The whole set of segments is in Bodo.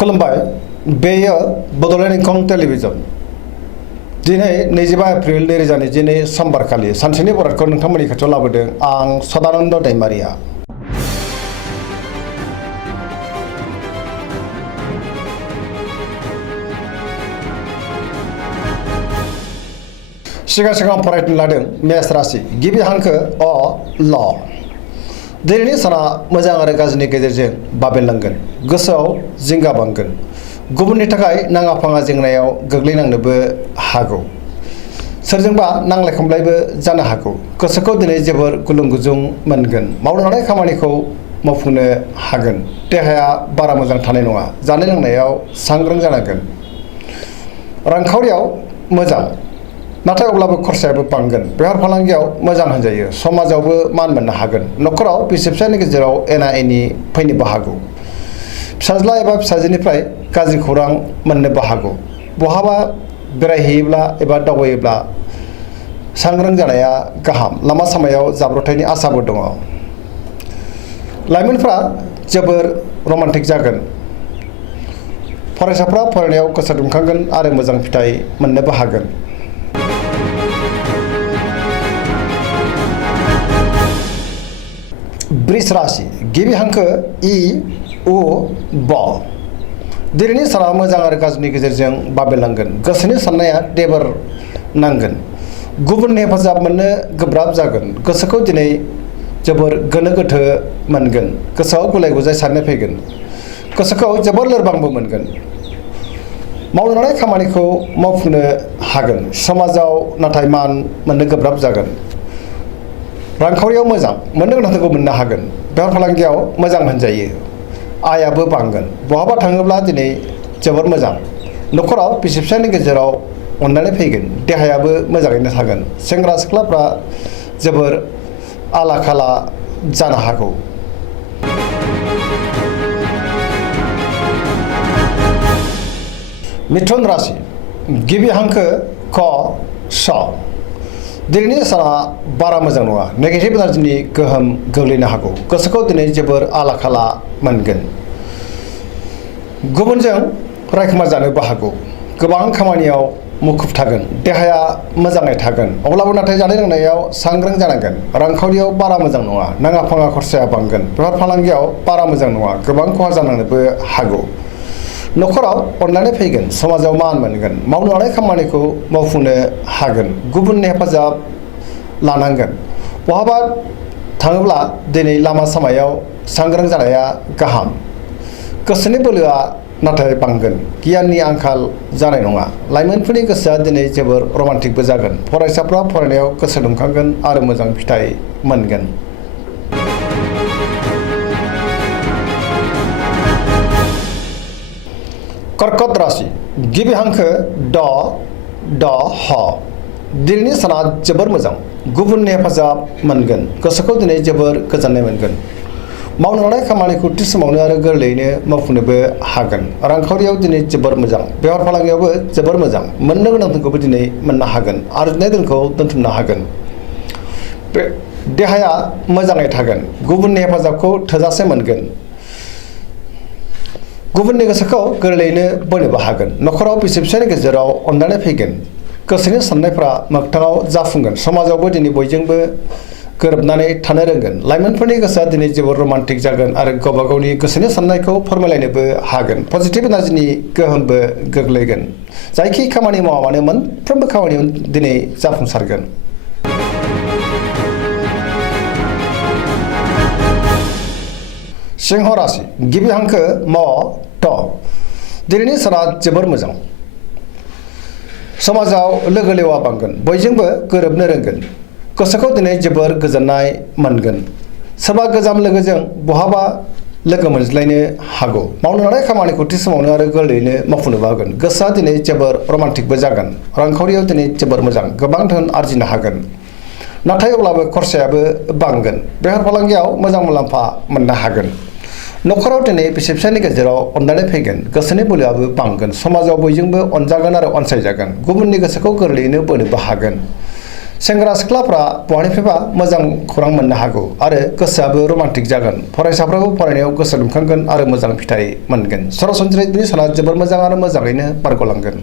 खुलुमबाय बेयो बड'लेण्ड इंखं टेलिभिजन दिनै 25 एप्रिल 2022 समबारखालि सानसेनि बरादखौ नोंथांमोननि खाथियाव लाबोदों आं सदानन्द दैमारिया। सिगां फरायनो लादों मेष राशि गिबि हांखो अ ल। दिनैनि साना मोजां आरो गाज्रिनि गेजेरजों बाबेनलांगोन, गोसोआव जिंगा बांगोन, गुबुननि थाखाय नाङा फाङा जेंनायाव गोग्लैनांनोबो हागौ, सोरजोंबा नांलाय खमलायबो जानो हागौ। गोसोखौ दिनै जोबोर गुलुं गुजुं मोनगोन, मावनो लानाय खामानिखौ मावफुंनो हागोन। देहाया बारा मोजां थानाय नङा, जानाय लोंनायाव सांग्रां जानांगोन। रांखावरियाव मोजां, नाथाय अब्लाबो खरसायाबो बांगोन। बेफार फालांगियाव मोजां होनजायो, समाजावबो मान मोननो हागोन। न'खराव बिसि फिसायनि गेजेराव एना एनि फैनोबो हागौ, फिसाज्ला एबा फिसाजोनिफ्राय गाज्रि खौरां मोननोबो हागौ। बहाबा बेरायहैयोब्ला एबा दावबायोब्ला सांग्रां जानाया गाहाम। लामा सामायाव जाब्रबथायनि आसाबो दङ। लाइमोनफ्रा जोबोर रमान्टिक जागोन। फरायसाफ्रा फरायनायाव गोसो दुंखांगोन आरो मोजां फिथाइ मोननोबो हागोन। वृष राशि गिबि हांखो इ उ ब। दिनैनि साना मोजां आरो गाज्रिनि गेजेरजों बाबेनलांगोन, गोसोनि साननाया देबोर नांगोन, गुबुननि हेफाजाब मोननो गोब्राब जागोन। गोसोखौ दिनै जोबोर गोनो गोथो मोनगोन, गोसोआव गुलाय गुजाय साननाय फैगोन, गोसोखौ जोबोर लोरबांबो मोनगोन। मावनो लानाय खामानिखौ मावफुंनो हागोन, समाजाव नाथाय मान मोननो गोब्राब जागोन। रांखावरियाव मोजां, मोननो गोनांखौ मोननो हागोन। बेफार फालांगियाव मोजां होनजायो, आयाबो बांगोन। बहाबा थाङोब्ला दिनै जोबोर मोजां। न'खराव बिसि फिसायनि गेजेराव अनलायनाय फैगोन, देहायाबो मोजाङैनो थागोन। सेंग्रा सिख्लाफ्रा जोबोर आला खाला जानो हागौ। मिथुन राशि गिबि हांखो क स। दिनैनि साना बारा मोजां नङा, नेगेटिभ एनार्जिनि गोहोम गोग्लैनो हागौ। गोसोखौ दिनै जोबोर आला खाला मोनगोन, गुबुनजों रायखुमा जानोबो हागौ। गोबां खामानियाव मुखुब थागोन, देहाया मोजाङै थागोन। अब्लाबो नाथाय जानाय लोंनायाव सांग्रां जानांगोन। रांखावरियाव बारा मोजां नङा, नाङा फाङा खरसाया बांगोन। बेफार फालांगियाव बारा मोजां नङा, गोबां खहा जानांनोबो हागौ। न'खराव अनलायनाय फैगोन, समाजाव मान मोनगोन, मावनो लानाय खामानिखौ मावफुंनो हागोन, गुबुननि हेफाजाब लानांगोन। बहाबा थाङोब्ला दिनै लामा सामायाव सांग्रां जानाया गाहाम। गोसोनि बोलोआ नाथाय बांगोन, गियाननि आंखाल जानाय नङा। लाइमोनफोरनि गोसोआ दिनै जोबोर रमान्टिकबो जागोन। फरायसाफ्रा फरायनायाव गोसो दुंखांगोन आरो मोजां फिथाइ मोनगोन। कर्कट राशि गिबि हांखो ड ड ह। दिनैनि साना जोबोर मोजां, गुबुननि हेफाजाब मोनगोन। गोसोखौ दिनै जोबोर गोजोननाय मोनगोन। मावनो लानाय खामानिखौ थि समावनो आरो गोरलैयैनो मावफुंनोबो हागोन। रांखावरियाव दिनै जोबोर मोजां, बेफार फालांगियावबो जोबोर मोजां। मोननो गोनांखौबो दिनै मोननो हागोन, आरजिनाय धोनखौ दोनथुमनो हागोन। देहाया मोजाङै थागोन, गुबुननि हेफाजाबखौ थोजासे मोनगोन। गुबुननि गोसोखौ गोरलैयैनो बोनोबो हागोन। न'खराव बिसि फिसायनि गेजेराव अनलायनाय फैगोन, गोसोनि साननायफ्रा मोगथाङाव जाफुंगोन। समाजावबो दिनै बयजोंबो गोरोबनानै थानो रोंगोन। लाइमोनफोरनि गोसोआ दिनै जोबोर रमान्टिक जागोन आरो गावबा गावनि गोसोनि साननायखौ फोरमायलायनोबो हागोन। पजिटिभ एनार्जिनि गोहोमबो गोग्लैगोन। जायखि खामानि मावा मानो मोनफ्रोमबो खामानियाव दिनै जाफुंसारगोन। सिंह राशि गिबि हांखो म ट। दिनैनि साना जोबोर मोजां, समाजाव लोगो लेवा बांगोन, बयजोंबो गोरोबनो रोंगोन। गोसोखौ दिनै जोबोर गोजोननाय मोनगोन। सोरबा गोजाम लोगोजों बहाबा लोगो मोनज्लायनो हागौ। मावनो लानाय खामानिखौ थि समावनो आरो गोरलैयैनो मावफुंनोबो हागोन। गोसोआ दिनै जोबोर रमान्टिकबो जागोन। रांखावरियाव दिनै जोबोर मोजां, गोबां धोन आरजिनो हागोन। नाथाय अब्लाबो खरसायाबो बांगोन। बेफार फालांगियाव मोजां मुलाम्फा मोननो हागोन। न'खराव दिनै बिसि फिसायनि गेजेराव अनलायनाय फैगोन, गोसोनि बोलोआबो बांगोन। समाजाव बयजोंबो अनजागोन आरो अनसायजागोन। गुबुननि गोसोखौ गोरलैयैनो बोनोबो हागोन। सेंग्रा सिख्लाफ्रा बहानिफ्रायबा मोजां खौरां मोननो हागौ आरो गोसोआबो रमान्टिक जागोन। फरायसाफ्राबो फरायनायाव गोसो दुंखांगोन आरो मोजां फिथाइ मोनगोन। सरासनस्रायै दिनै साना जोबोर मोजां आरो मोजाङैनो बारग'लांगोन।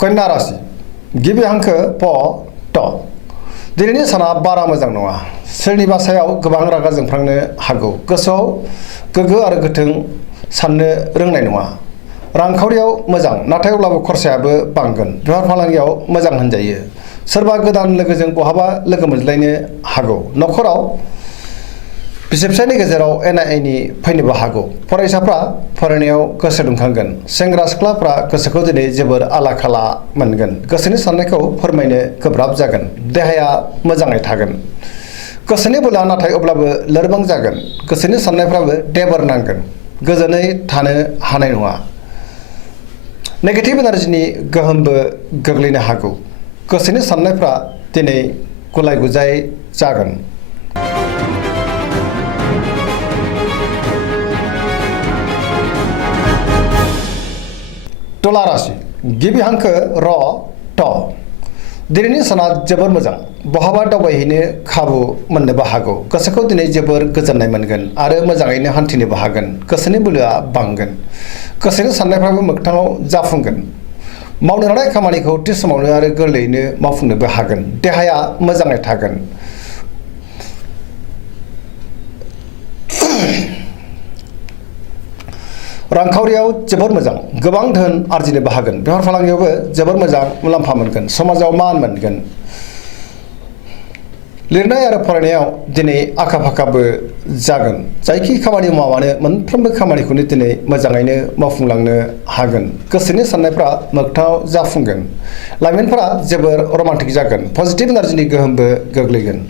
कन्या राशि गिबि हांखो प ट दिनैनि साना बारा मोजां नङा। सोरनिबा सायाव गोबां रागा जोंफ्लांनो हागौ। गोसोआव गोग्गो आरो गोथों साननो रोंनाय नङा। रांखावरियाव मोजां नाथाय अब्लाबो खरसायाबो बांगोन। बेफार फालांगियाव मोजां होनजायो। सोरबा गोदान लोगोजों बहाबा लोगो मोनज्लायनो हागौ। न'खराव बिसि फिसायनि गेजेराव एना एनि फैनोबो हागौ। फरायसाफ्रा फरायनायाव गोसो दुंखांगोन। सेंग्रा सिख्लाफ्रा गोसोखौ दिनै जोबोर आला खाला मोनगोन। गोसोनि साननायखौ फोरमायनो गोब्राब जागोन। देहाया मोजाङै थागोन। गोसोनि बोलोआ नाथाय अब्लाबो लोरबां जागोन। गोसोनि साननायफ्राबो देबर नांगोन। गोजोनै थानो हानाय नङा। नेगेटिभ एनार्जिनि गोहोमबो गोग्लैनो हागौ। गोसोनि साननायफ्रा दिनै गुलाय गुजाय जागोन। तुला राशि गिबि हांखो र ट दिनैनि साना जोबोर मोजां। बहाबा दावबायहैनो खाबु मोननोबो हागौ। गोसोखौ दिनै जोबोर गोजोननाय मोनगोन आरो मोजाङैनो हान्थिनोबो हागोन। गोसोनि बोलोआ बांगोन। गोसोनि साननायफ्राबो मोगथाङाव जाफुंगोन। मावनो लानाय खामानिखौ थि समावनो आरो गोरलैयैनो मावफुंनोबो हागोन। देहाया मोजाङै थागोन। रांखावरियाव जोबोर मोजां। गोबां धोन आरजिनोबो हागोन। बेफार फालांगियावबो जोबोर मोजां मुलाम्फा मोनगोन। समाजाव मान मोनगोन। लिरनाय आरो फरायनायाव दिनै आखा फाखाबो जागोन। जायखि खामानि मावानो मोनफ्रोमबो खामानिखौनो दिनै मोजाङैनो मावफुंलांनो हागोन। गोसोनि साननायफ्रा मोगथाङाव जाफुंगोन। लाइमोनफोरा जोबोर रमान्टिक जागोन। पजिटिभ एनार्जिनि गोहोमबो गोग्लैगोन।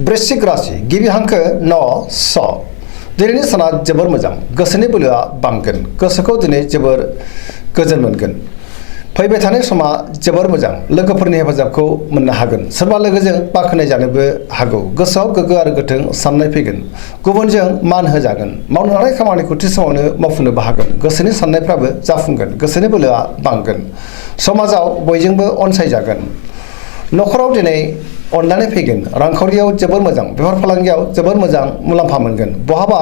वृश्चिक राशि गिबि हांखो न स दिनैनि साना जोबोर मोजां। गोसोनि बोलोआ बांगोन। गोसोखौ दिनै जोबोर गोजोन मोनगोन। फैबाय थानाय समा जोबोर मोजां। लोगोफोरनि हेफाजाबखौ मोननो हागोन। सोरबा लोगोजों बाख्नाय जानोबो हागौ। गोसोआव गोग्गो आरो गोथों साननाय फैगोन। गुबुनजों मान होजागोन। मावनो लानाय खामानिखौ थि समावनो मावफुंनोबो हागोन। गोसोनि साननायफ्राबो जाफुंगोन। गोसोनि बोलोआ बांगोन। समाजाव बयजोंबो अनसायजागोन। न'खराव दिनै अननानै फैगोन। रांखावरियाव जोबोर मोजां। बेफार फालांगियाव जोबोर मोजां मुलाम्फा मोनगोन। बहाबा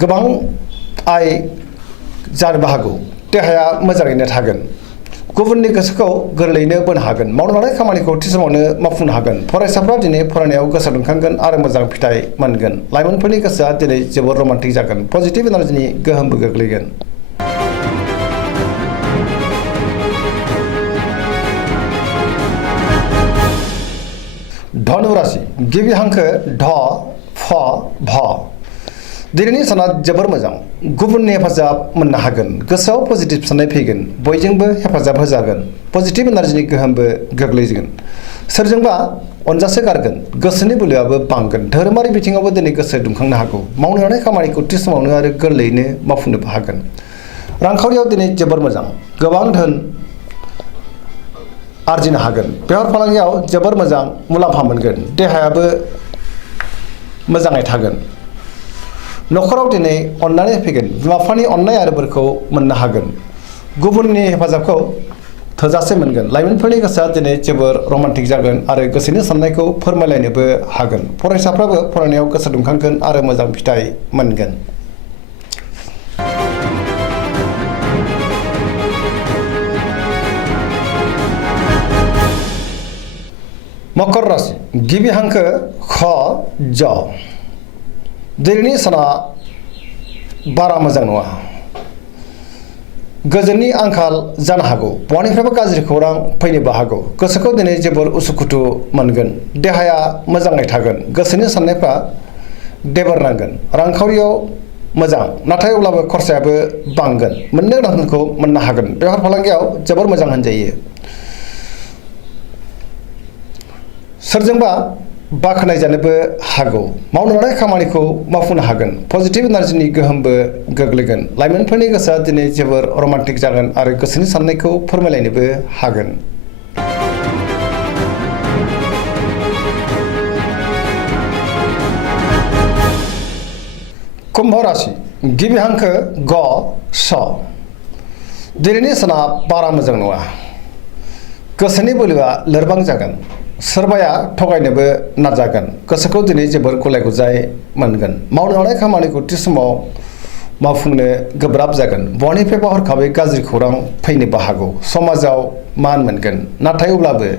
गोबां आय जानोबो हागौ। देहाया मोजाङैनो थागोन। गुबुननि गोसोखौ गोरलैयैनो बोनो हागोन। मावनो लानाय खामानिखौ थि समावनो मावफुंनो हागोन। फरायसाफ्रा दिनै फरायनायाव गोसो दुंखांगोन आरो मोजां फिथाइ मोनगोन। लाइमोनफोरनि गोसोआ दिनै जोबोर रमान्टिक जागोन। पजिटिभ एनार्जिनि गोहोमबो गोग्लैगोन। धनु राशि गिबि हांखो ढ फ भ दिनैनि साना जोबोर मोजां। गुबुननि हेफाजाब मोननो हागोन। गोसोआव पजिटिभ साननाय फैगोन। बयजोंबो हेफाजाब होजागोन। पजिटिभ एनार्जिनि गोहोमबो गोग्लैगोन। सोरजोंबा अनजासो गारगोन। गोसोनि बोलोआबो बांगोन। धोरोमारि बिथिङावबो दिनै गोसो दुंखांनो हागौ। मावनो लानाय खामानिखौ थि समावनो आरो गोरलैयैनो मावफुंनोबो हागोन। रांखावरियाव दिनै जोबोर मोजां। गोबां धोन आरजिनो हागोन। बेफार फालांगियाव जोबोर मोजां मुलाम्फा मोनगोन। देहायाबो मोजाङै थागोन। न'खराव दिनै अननानै फैगोन। बिमा बिफानि अननाय आरो बोरखौ मोननो हागोन। गुबुननि हेफाजाबखौ थोजासे मोनगोन। लाइमोनफोरनि गोसोआ दिनै जोबोर रमान्टिक जागोन आरो गोसोनि साननायखौ फोरमायलायनोबो हागोन। फरायसाफ्राबो फरायनायाव गोसो दुंखांगोन आरो मोजां फिथाइ मोनगोन। मकर राशि गिबि हांखो ख ज दिनैनि साना बारा मोजां नङा। गोजोननि आंखाल जानो हागौ। बहानिफ्रायबो गाज्रि खौरां फैनोबो हागौ। गोसोखौ दिनै जोबोर उसुखुथु मोनगोन। देहाया मोजाङै थागोन। गोसोनि साननायफ्रा देबर नांगोन। रांखावरियाव मोजां नाथाय अब्लाबो खरसायाबो बांगोन। मोननो गोनांखौ मोननो हागोन। बेफार फालांगियाव जोबोर मोजां होनजायो। सोरजोंबा बाख्नाय जानोबो हागौ। मावनो लानाय खामानिखौ मावफुंनो हागोन। पजिटिभ एनार्जिनि गोहोमबो गोग्लैगोन। लाइमोनफोरनि गोसोआ दिनै जोबोर रमान्टिक जागोन आरो गोसोनि साननायखौ फोरमायलायनोबो हागोन। कुम्भ राशि गिबि हांखो ग स दिनैनि साना बारा मोजां नङा गोसोनि बोलोआ लोरबां जागोन सोरबाया थगायनोबो नाजागोन गोसोखौ दिनै जोबोर गुलाय गुजाय मोनगोन मावनो हानाय खामानिखौ थि समाव मावफुंनो गोब्राब जागोन बहानिफ्रायबा हरखाबै गाज्रि खौरां फैनोबो हागौ समाजाव मान मोनगोन नाथाय अब्लाबो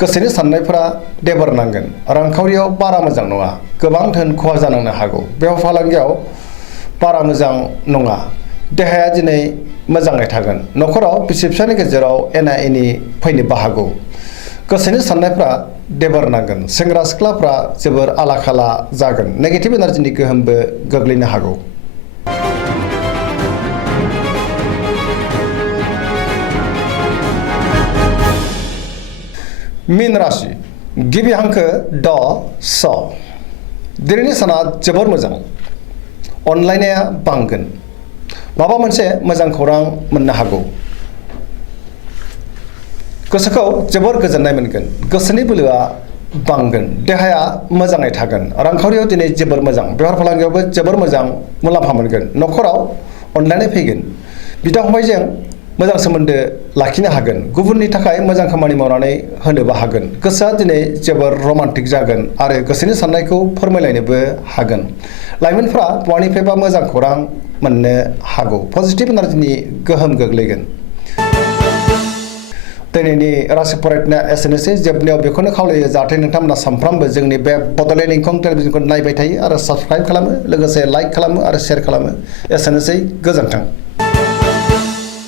गोसोनि साननायफोरा देबर नांगोन रांखावरियाव बारा मोजां नङा गोबां धोन खहा जानांनो हागौ बेयाव फालांगियाव बारा मोजां नङा देहाया दिनै मोजाङै थागोन नखराव बिसि फिसानि गेजेराव एना एनि फैनोबो हागौ गोसोनि साननायफ्रा देबर नांगोन सेंग्रा सिख्लाफ्रा जोबोर आला खाला जागोन नेगेटिभ एनार्जिनि गोहोमबो गोग्लैनो हागौ मीन राशि गिबि हांखो ड स दिनैनि साना जोबोर मोजां अनलायनाया बांगोन माबा मोनसे मोजां खौरां मोननो हागौ गोसोखौ जोबोर गोजोननाय मोनगोन गोसोनि बोलोआ बांगोन देहाया मोजाङै थागोन रांखावरियाव दिनै जोबोर मोजां बेफार फालांगियावबो जोबोर मोजां मुलाम्फा मोनगोन नखराव अनलायनाय फैगोन बिदा फंबायजों मोजां सोमोन्दो लाखिनो हागोन गुबुननि थाखाय मोजां खामानि मावनानै होनोबो हागोन गोसोआ दिनै जोबोर रमान्टिक जागोन आरो गोसोनि साननायखौ फोरमायलायनोबो हागोन लाइमोनफ्रा बहानिफ्रायबा मोजां खौरां मोननो हागौ पजिटिभ एनार्जिनि गोहोम गोग्लैगोन दिनैनि राशि फरायनाया एसेनोसै जोबनायाव बेखौनो खावलायो जाहाथे नोंथांमोना सानफ्रामबो जोंनि बे बड'लेण्ड इंखं टेलिभिजनखौ नायबाय थायो आरो साबस्क्राइब खालामो लोगोसे लाइक खालामो आरो शेयार खालामो एसेनोसै गोजोन्थों